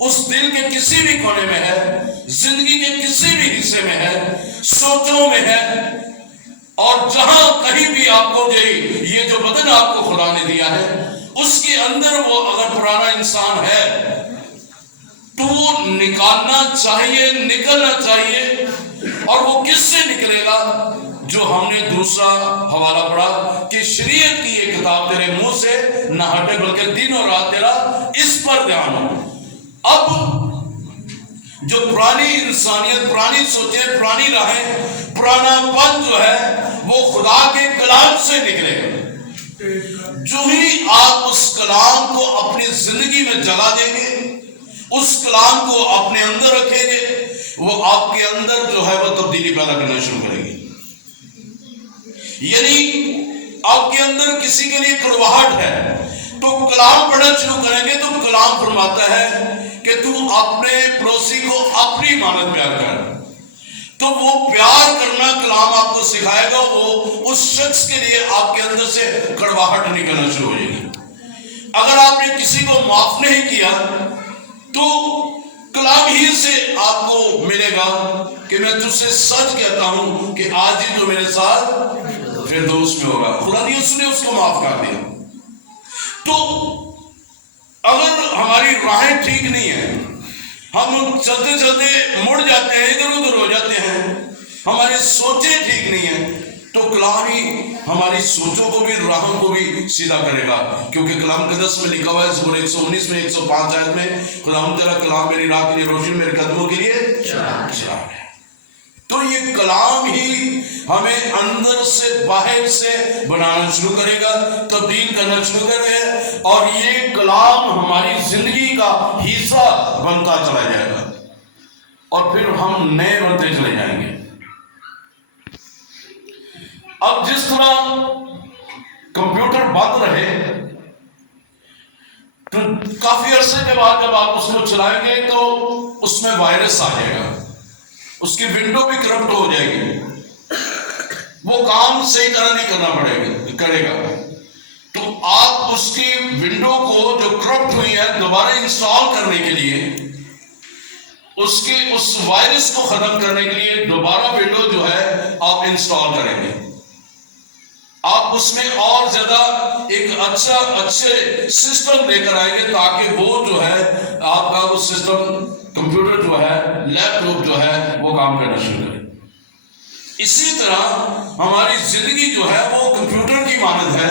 اس دل کے کسی بھی کونے میں ہے، زندگی کے کسی بھی حصے میں ہے، سوچوں میں ہے، اور جہاں کہیں بھی آپ کو یہ جو بدن آپ کو خدا نے دیا ہے اس کے اندر وہ اگر پرانا انسان ہے تو نکالنا چاہیے، نکلنا چاہیے۔ اور وہ کس سے نکلے گا؟ جو ہم نے دوسرا حوالہ پڑھا کہ شریعت کی یہ کتاب تیرے منہ سے نہ ہٹے بلکہ دن اور رات تیرا اس پر دھیان ہو۔ اب جو پرانی انسانیت، پرانی سوچیں، پرانی راہیں، پرانا پن جو ہے وہ خدا کے کلام سے نکلے گا۔ جو ہی آپ اس کلام کو اپنی زندگی میں جلا دیں گے، اس کلام کو اپنے اندر رکھیں گے، وہ آپ کے اندر جو ہے وہ تبدیلی پیدا کرنا شروع کرے گی۔ یعنی آپ کے اندر کسی کے لیے کڑواہٹ ہے تو کلام پڑھنا شروع کریں گے تو کلام فرماتا ہے کہ تو اپنے پڑوسی کو اپنی مانند پیار کر، تو وہ پیار کرنا کلام آپ کو سکھائے گا، وہ اس شخص کے لیے آپ کے اندر سے کڑواہٹ نکلنا شروع ہو جائے گی۔ اگر آپ نے کسی کو معاف نہیں کیا تو کلام ہی سے آپ کو ملے گا کہ میں تجھ سے سچ کہتا ہوں کہ آج ہی تو میرے ساتھ فردوس میں ہوگا۔ خدا نے اس کو معاف کر دیا۔ تو اگر ہماری راہیں ٹھیک نہیں ہیں، ہم چلتے چلتے مڑ جاتے ہیں، ادھر ادھر ہو جاتے ہیں، ہماری سوچیں ٹھیک نہیں ہیں، تو کلام ہی ہماری سوچوں کو بھی، راہوں کو بھی سیدھا کرے گا۔ کیونکہ کلام قدس میں لکھا ہوا ہے زبور 119 میں 105 آیت میں، خداوند تیرا کلام میری راہ کے لیے روشنی، میرے قدموں کے لیے چراغ ہے۔ تو یہ کلام ہی ہمیں اندر سے باہر سے بنانا شروع کرے گا، تبدیل کرنا شروع کرے گا، اور یہ کلام ہماری زندگی کا حصہ بنتا چلا جائے گا، اور پھر ہم نئے بنتے چلے جائیں گے۔ اب جس طرح کمپیوٹر بند رہے تو کافی عرصے کے بعد جب آپ اس کو چلائیں گے تو اس میں وائرس آ جائے گا، اس کی ونڈو بھی کرپٹ ہو جائے گی، وہ کام صحیح طرح نہیں کرے گا۔ تو آپ اس کی ونڈو کو جو کرپٹ ہوئی ہے دوبارہ انسٹال کرنے کے لیے، اس وائرس کو ختم کرنے کے لیے دوبارہ ونڈو جو ہے آپ انسٹال کریں گے۔ آپ اس میں اور زیادہ ایک اچھے سسٹم لے کر آئیں گے تاکہ وہ جو ہے آپ کا وہ سسٹم، کمپیوٹر جو ہے، لیپ ٹاپ جو ہے وہ کام کرنا شروع کرے۔ اسی طرح ہماری زندگی جو ہے وہ کمپیوٹر کی مانند ہے،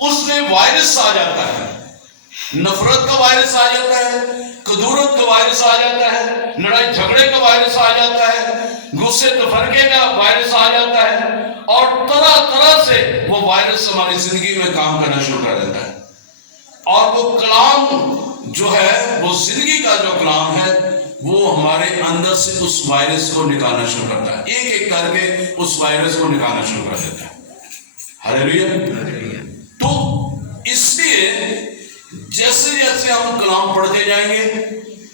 اس میں وائرس آ جاتا ہے، نفرت کا وائرس آ جاتا ہے، کدورت کا وائرس آ جاتا ہے، لڑائی جھگڑے کا وائرس آ جاتا ہے، غصے تفرقے کا وائرس آ جاتا ہے، اور طرح طرح سے وہ وائرس ہماری زندگی میں کام کرنا شروع کر دیتا ہے۔ اور وہ کلام جو ہے، وہ زندگی کا جو کلام ہے، وہ ہمارے اندر سے اس وائرس کو نکالنا شروع کرتا ہے، ایک ایک کر کے اس وائرس کو نکالنا شروع کر دیتا ہے۔ ہاللیلویا۔ تو اس لیے جیسے جیسے ہم کلام پڑھتے جائیں گے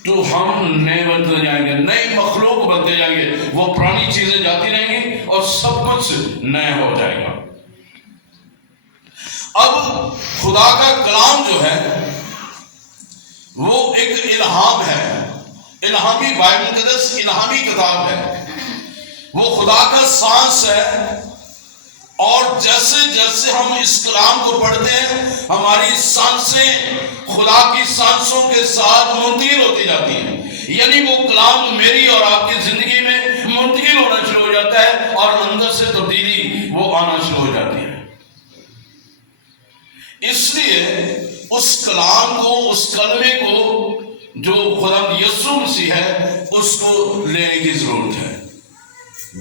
تو ہم نئے بنتے جائیں گے، نئی مخلوق بنتے جائیں گے، وہ پرانی چیزیں جاتی رہیں گی اور سب کچھ نئے ہو جائے گا۔ اب خدا کا کلام جو ہے وہ ایک الہام ہے، الہامی بائبل مقدس الہامی کتاب ہے، وہ خدا کا سانس ہے، اور جیسے جیسے ہم اس کلام کو پڑھتے ہیں ہماری سانسیں خدا کی سانسوں کے ساتھ منتقل ہوتی جاتی ہیں، یعنی وہ کلام میری اور آپ کی زندگی میں منتقل ہونا شروع ہو جاتا ہے اور اندر سے تبدیلی وہ آنا شروع ہو جاتی ہے۔ اس لیے اس کلام کو، اس کلمے کو جو خدا یسوع مسیح ہے اس کو لینے کی ضرورت ہے۔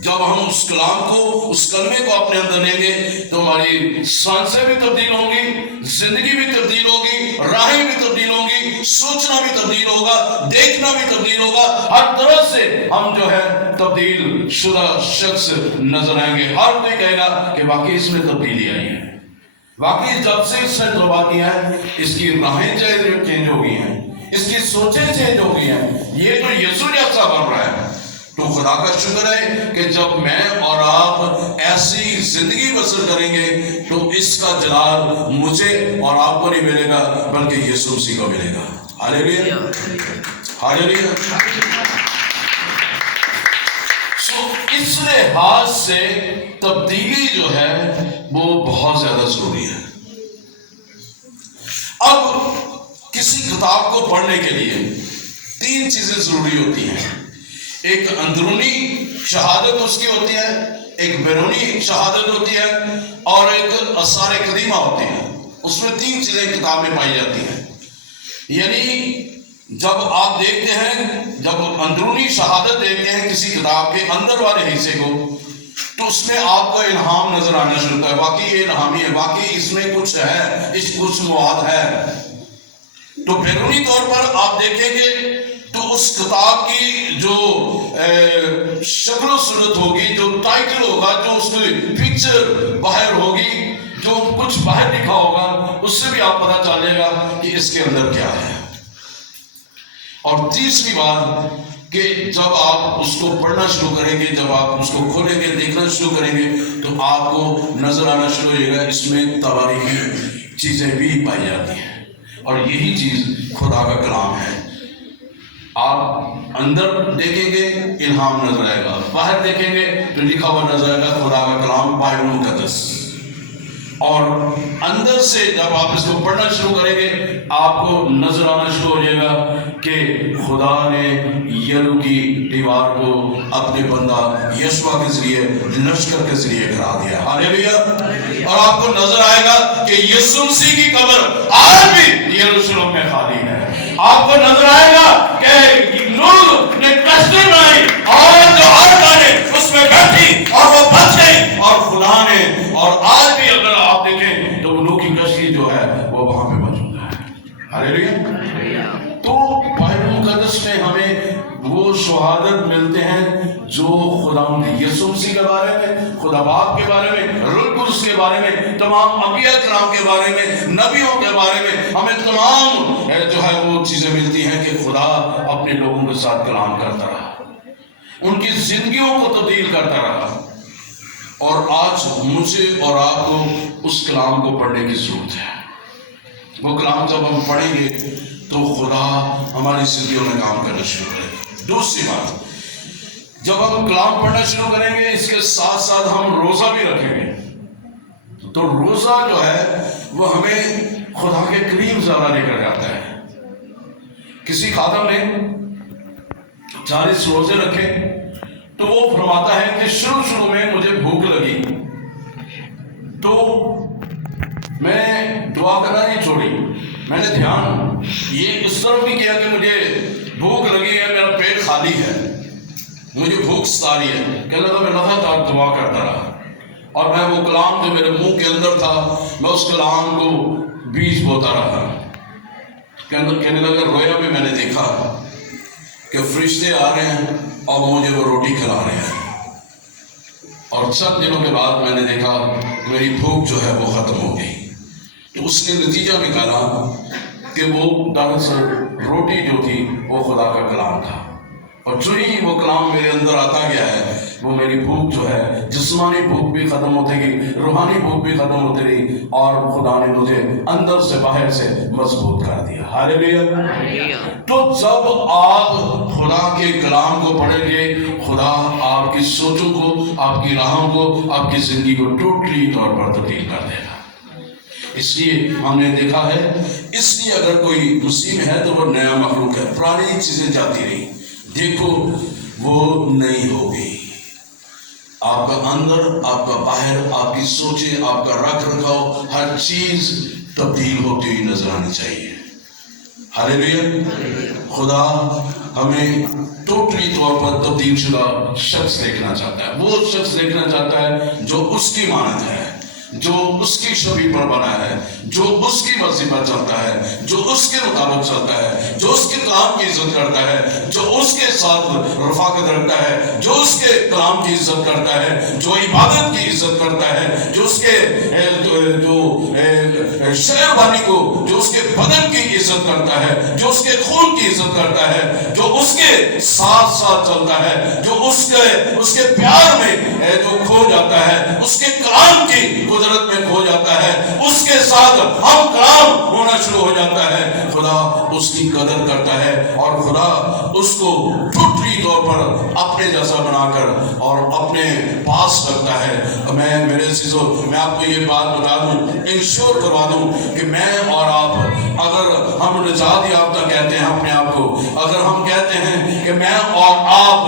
جب ہم اس کلام کو، اس کلمے کو اپنے اندر لیں گے تو ہماری سانسیں بھی تبدیل ہوں گی، زندگی بھی تبدیل ہوگی، راہیں بھی تبدیل ہوں گی، سوچنا بھی تبدیل ہوگا، دیکھنا بھی تبدیل ہوگا، ہر طرح سے ہم جو ہے تبدیل شدہ شخص نظر آئیں گے۔ ہر کوئی کہے گا کہ واقعی اس میں تبدیلی آئی ہے، واقعی جب سے اس نے توبہ کیا ہے اس کی راہیں چینج ہو گئی ہیں، اس کی سوچیں چینج ہو گئی ہیں، یہ تو یسوع جیسا بن رہا ہے۔ تو خدا کا شکر ہے کہ جب میں اور آپ ایسی زندگی بسر کریں گے تو اس کا جلال مجھے اور آپ کو نہیں ملے گا بلکہ یسوع مسیح کو ملے گا۔ ہاللیلویا۔ ہاللیلویا۔ اس لحاظ سے تبدیلی جو ہے وہ بہت زیادہ ضروری ہے۔ اب کسی کتاب کو پڑھنے کے لیے 3 چیزیں ضروری ہوتی ہیں۔ ایک اندرونی شہادت اس کی ہوتی ہے، ایک بیرونی شہادت ہوتی ہے، اور ایک آثار قدیمہ ہوتی ہے۔ اس میں 3 چیزیں کتاب میں پائی جاتی ہیں۔ یعنی جب آپ دیکھتے ہیں، جب اندرونی شہادت دیکھتے ہیں کسی کتاب کے اندر والے حصے کو، تو اس میں آپ کو الہام نظر آنا شروع ہوتا ہے۔ واقعی یہ الہامی ہے، واقعی اس میں کچھ ہے، اس کچھ مواد ہے۔ تو بیرونی طور پر آپ دیکھیں گے تو اس کتاب کی جو شکل و صورت ہوگی، جو ٹائٹل ہوگا، جو اس کی پکچر باہر ہوگی، جو کچھ باہر لکھا ہوگا، اس سے بھی آپ پتہ چلے گا کہ اس کے اندر کیا ہے۔ اور تیسری بات کہ جب آپ اس کو پڑھنا شروع کریں گے، جب آپ اس کو کھولیں گے، دیکھنا شروع کریں گے، تو آپ کو نظر آنا شروع ہو جائے گا اس میں تواریخی چیزیں بھی پائی جاتی ہیں، اور یہی چیز خدا کا کلام ہے۔ آپ اندر دیکھیں گے الہام نظر آئے گا، باہر دیکھیں گے تو لکھا ہوا نظر آئے گا خدا کا کلام بائبل مقدس۔ اور اندر سے جب آپ اس کو پڑھنا شروع کریں گے، آپ کو نظر آنا شروع ہو جائے گا کہ خدا نے یرو کی دیوار کو اپنے بندہ یشوع کے ذریعے، لشکر کے ذریعے گرا دیا۔ ہاللیلویا۔ اور آپ کو نظر آئے گا کہ یسوع مسیح کی قبر آج بھی یروشلم میں خالی ہے۔ آپ کو نظر آئے گا کہ نوح نے کشتی بنائی، اور جو عورتیں اس میں بیٹھی اور وہ بچ گئی، اور خدا نے، اور آج بھی اگر آپ دیکھیں تو نوح کی کشتی جو ہے وہ وہاں پہ موجود ہے۔ ہاللیلویا۔ تو بائبل مقدس میں ہمیں وہ شہادت ملتے ہیں جو خدا یسوع مسیح کے بارے میں، خدا باپ کے بارے میں، روح القدس کے بارے میں، تمام انبیاء کرام کے بارے میں، نبیوں کے بارے میں ہمیں تمام جو ہے وہ چیزیں ملتی ہیں کہ خدا اپنے لوگوں کے ساتھ کلام کرتا رہا، ان کی زندگیوں کو تبدیل کرتا رہا۔ اور آج مجھے اور آپ کو اس کلام کو پڑھنے کی ضرورت ہے۔ وہ کلام جب ہم پڑھیں گے تو خدا ہماری زندگیوں میں کام کرنا شروع کرے گا۔ دوسری بات، جب ہم کلام پڑھنا شروع کریں گے، اس کے ساتھ ساتھ ہم روزہ بھی رکھیں گے، تو روزہ جو ہے وہ ہمیں خدا کے قریب زیادہ لے کر جاتا ہے۔ کسی خادم نے 40 روزے رکھے تو وہ فرماتا ہے کہ شروع میں مجھے بھوک لگی تو میں دعا کرنا نہیں چھوڑی، میں نے دھیان یہ اس طرح بھی کیا کہ مجھے بھوک لگی ہے، میرا پیٹ خالی ہے، مجھے بھوک ستا رہی ہے، کہ اللہ میں لگاتار دعا کرتا رہا، اور میں وہ کلام جو میرے منہ کے اندر تھا، میں اس کلام کو بیج بوتا رہا۔ کہنے لگا رویا میں نے دیکھا کہ فرشتے آ رہے ہیں اور مجھے وہ روٹی کھلا رہے ہیں، اور چند دنوں کے بعد میں نے دیکھا میری بھوک جو ہے وہ ختم ہو گئی۔ تو اس نے نتیجہ نکالا کہ وہ دراصل روٹی جو تھی وہ خدا کا کلام تھا، اور جو ہی وہ کلام میرے اندر آتا گیا ہے، وہ میری بھوک جو ہے، جسمانی بھوک بھی ختم ہوتی گئی، روحانی بھوک بھی ختم ہوتی رہی، اور خدا نے مجھے اندر سے باہر سے مضبوط کر دیا۔ ہاللیلویا۔ تو جب آپ خدا کے کلام کو پڑھیں گے، خدا آپ کی سوچوں کو، آپ کی راہوں کو، آپ کی زندگی کو ٹوٹلی طور پر تبدیل کر دے گا۔ اس لیے ہم نے دیکھا ہے، اس لیے اگر کوئی مسیح میں ہے تو وہ نیا مخلوق ہے، پرانی چیزیں جاتی رہی، دیکھو وہ نئی ہو گئی۔ آپ کا اندر، آپ کا باہر، آپ کی سوچیں، آپ کا رکھ رکھاؤ، ہر چیز تبدیل ہوتی ہوئی نظر آنی چاہیے۔ ہاللیلویا۔ خدا ہمیں ٹوٹلی طور پر تبدیل شدہ شخص دیکھنا چاہتا ہے، وہ شخص دیکھنا چاہتا ہے جو اس کی مانند ہے، جو اس کی شبیہ پر بنا ہے، جو اس کی مرضی پر چلتا ہے، جو اس کے مطابق چلتا ہے، جو اس کے کلام کی عزت کرتا ہے، جو اس کے ساتھ رفاقت رکھتا ہے، جو اس کے کلام کی عزت کرتا ہے، جو عبادت کی عزت کرتا ہے، جو اس کے شہر بانی کو، جو اس کے بدن کی عزت کرتا ہے، جو اس کے خون کی عزت کرتا ہے، جو اس کے ساتھ ساتھ چلتا ہے، جو اس کے پیار میں جو کھو جاتا ہے، اس کے کلام کی قدرت میں کھو جاتا ہے، اس کے ساتھ ہم کلام ہونا شروع ہو جاتا ہے، خدا اس کی قدر کرتا ہے اور خدا اس کو ٹوٹلی طور پر اپنے جیسا بنا کر اور اپنے پاس رکھتا ہے۔ میرے عزیزو، میں آپ کو یہ بات بتا دوں، انشور کروا دوں کہ میں اور آپ، اگر ہم نجات یافتہ کہتے ہیں اپنے آپ کو، اگر ہم کہتے ہیں کہ میں اور آپ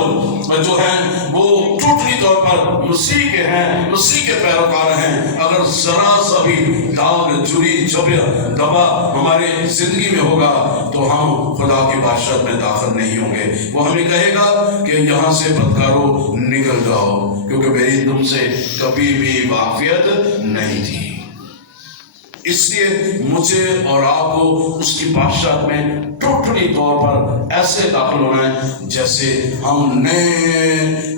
جو ہیں وہ ٹوٹلی طور پر مسیح کے ہیں، مسیح کے پیروکار ہیں، اگر ذرا سا بھی داغ، جری، دبا ہمارے زندگی میں ہوگا تو ہم خدا کی بادشاہت میں داخل نہیں ہوں گے۔ وہ ہمیں کہے گا کہ یہاں سے بدکارو نکل جاؤ، کیونکہ میری تم سے کبھی بھی واقفیت نہیں تھی۔ اس لیے مجھے اور آپ کو اس کی بادشاہت میں ٹوٹلی طور پر ایسے داخل ہونا ہے جیسے ہم نئے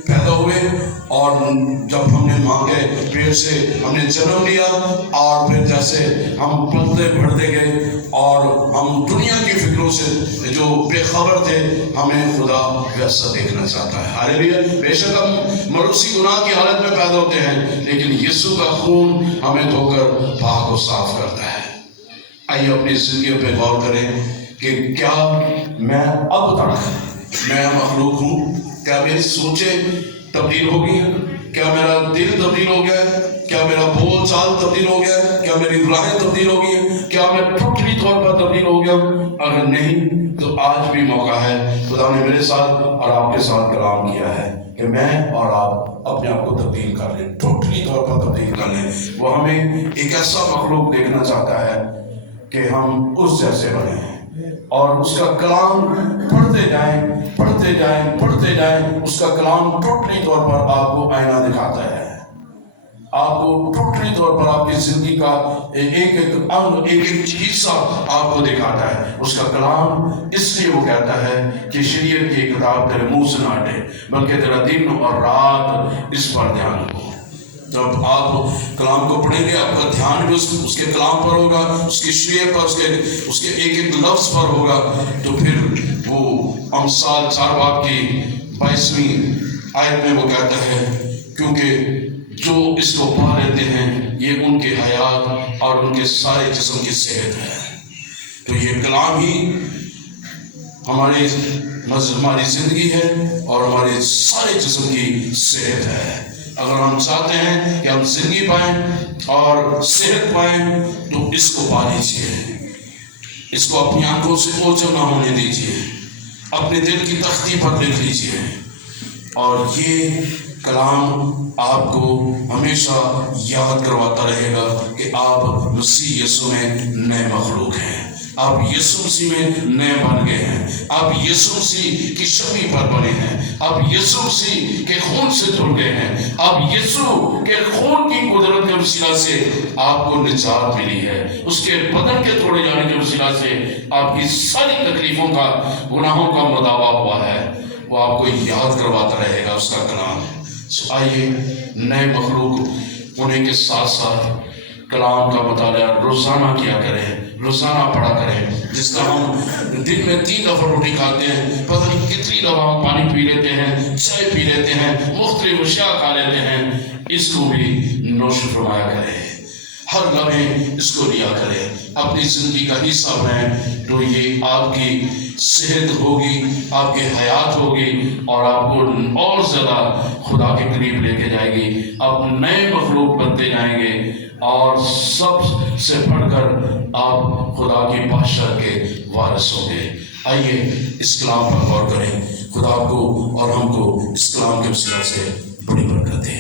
پیدا ہوئے، اور جب ہم نے ماں کے پیٹ سے ہم نے جنم لیا، اور پھر جیسے ہم پلتے بڑھتے گئے اور ہم دنیا کی فکروں سے جو بے خبر تھے، ہمیں خدا ویسا دیکھنا چاہتا ہے۔ ہاللیلویا۔ بے شک ہم مروسی گناہ کی حالت میں پیدا ہوتے ہیں، لیکن یسوع کا خون ہمیں دھو کر پاک و صاف کرتا ہے۔ آئیے اپنی زندگیوں پہ غور کریں کہ کیا میں اب تک میں مخلوق ہوں؟ کیا میری سوچیں تبدیل ہو گئی ہیں؟ کیا میرا دل تبدیل ہو گیا ہے؟ کیا میرا بول چال تبدیل ہو گیا ہے؟ کیا میری راہیں تبدیل ہو گئی ہیں؟ کیا میں ٹوٹلی طور پر تبدیل ہو گیا ہوں؟ اگر نہیں تو آج بھی موقع ہے، خدا نے میرے ساتھ اور آپ کے ساتھ کلام کیا ہے کہ میں اور آپ اپنے آپ کو تبدیل کر لیں، ٹوٹلی طور پر تبدیل کر لیں۔ وہ ہمیں ایک ایسا مخلوق دیکھنا چاہتا ہے کہ ہم اس جیسے بنیں اور اس کا کلام پڑھتے جائیں، پڑھتے جائیں، پڑھتے جائیں۔ اس کا کلام ٹوٹلی طور پر آپ کو آئینہ دکھاتا ہے، آپ کو ٹوٹلی طور پر آپ کی زندگی کا ایک ایک انگ، ایک ایک حصہ آپ کو دکھاتا ہے۔ اس کا کلام اس لیے وہ کہتا ہے کہ شریعت کی کتاب تیرے منہ سے نہ ہٹے، بلکہ تیرا دن اور رات اس پر دھیان ہو۔ جب آپ کلام کو پڑھیں گے، آپ کا دھیان بھی اس کے کلام پر ہوگا، اس کی شریعت پر، اس کے ایک ایک لفظ پر ہوگا، تو پھر وہ امثال 4 باب کی 22ویں آیت میں وہ کہتا ہے، کیونکہ جو اس کو پا لیتے ہیں یہ ان کے حیات اور ان کے سارے جسم کی صحت ہے۔ تو یہ کلام ہی ہماری زندگی ہے اور ہمارے سارے جسم کی صحت ہے۔ اگر ہم چاہتے ہیں کہ ہم زندگی پائیں اور صحت پائیں تو اس کو پا لیجیے، اس کو اپنی آنکھوں سے اوجھل نہ ہونے دیجیے، اپنے دل کی تختی پر لکھ لیجیے، اور یہ کلام آپ کو ہمیشہ یاد کرواتا رہے گا کہ آپ مسیح یسوع میں نئے مخلوق ہیں، آپ یسوع مسیح میں نئے بن گئے ہیں، آپ یسوع مسیح کی شبیہ پر بنے ہیں، آپ یسوع مسیح کے خون سے دھل گئے ہیں، آپ یسوع کے خون کی قدرت کے وسیلہ سے آپ کو نجات ملی ہے، اس کے بدن کے توڑے جانے کے وسیلہ سے آپ کی ساری تکلیفوں کا، گناہوں کا مداوع ہوا ہے۔ وہ آپ کو یاد کرواتا رہے گا اس کا کلام۔ آئیے نئے مخلوق ہونے کے ساتھ ساتھ کلام کا مطالعہ روزانہ کیا کریں، روزانہ پڑھا کریں۔ جس طرح ہم دن میں 3 دفعہ روٹی کھاتے ہیں، پتہ نہیں کتنی دفعہ ہم پانی پی لیتے ہیں، چائے پی لیتے ہیں، مختلف اشیاء کھا لیتے ہیں، اس کو بھی نوش فرمایا کریں، ہر لمحے اس کو لیا کریں، اپنی زندگی کا حصہ بنائیں، تو یہ آپ کی صحت ہوگی، آپ کی حیات ہوگی، اور آپ کو اور زیادہ خدا کے قریب لے کے جائے گی۔ آپ نئے مخلوق بنتے جائیں گے اور سب سے بڑھ کر آپ خدا کی بادشاہت کے وارث ہوں گے۔ آئیے اس کلام پر غور کریں۔ خدا کو اور ہم کو اس کلام کے وسیلہ سے بڑی برکت دے۔